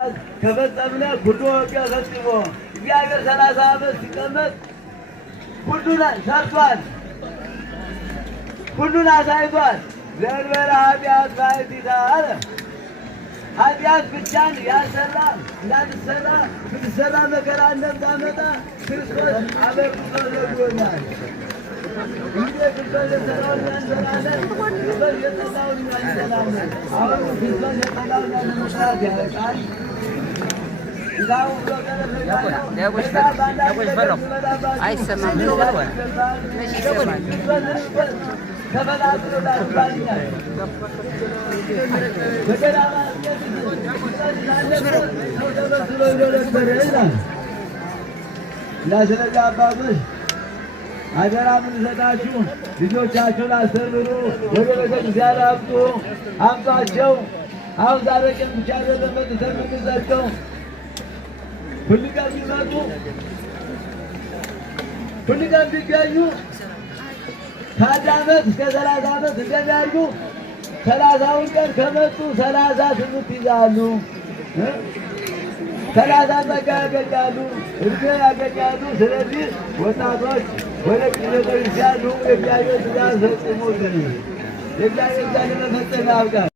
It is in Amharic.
ከፈጸምነ ጉዶ ወቂያ ፈጽሞ እግዚአብሔር 30 ዓመት ሲቀመጥ ሁሉን ሰርቷል፣ ሁሉን አሳይቷል። ዘንበለ ኃጢአት ባሕቲታ አለ። ኃጢአት ብቻን ያልሰራ እንዳትሰራ ብትሰራ መከራ እንደምታመጣ ክርስቶስ አበርክቶ ነግሮናል። እንግዲህ ክርስቶስ የሰራውን እንሰራለን፣ ክርስቶስ የጠላውን እንሰራለን። አሁን ክርስቶስ የጠላውን መስራት ያበቃል። ስለዚህ አባቶች አደራ የምንሰጣችሁ ልጆቻችሁን አስተምሩ፣ ወደ ቤተክርስቲያን አምጧቸው። አሁን ዛሬ ቀን ብቻ አይደለም መጥተን የምንሰጠው ሁል ቀን ቢመጡ ሁል ቀን ቢገኙ ከ1 ዓመት እስከ 30 ዓመት እንደሚያርጉ 30ውን ቀን ከመጡ 30 ትምህርት ይዛሉ። 30 ጸጋ ያገኛሉ፣ እድሜ ያገኛሉ። ስለዚህ ወጣቶች ወደ ቤተክርስቲያን ኑ፣ የእግዚአብሔር ሥራ ፈጽሙልን። የእግዚአብሔር ሥራ ለመፈጸም ያብቃል።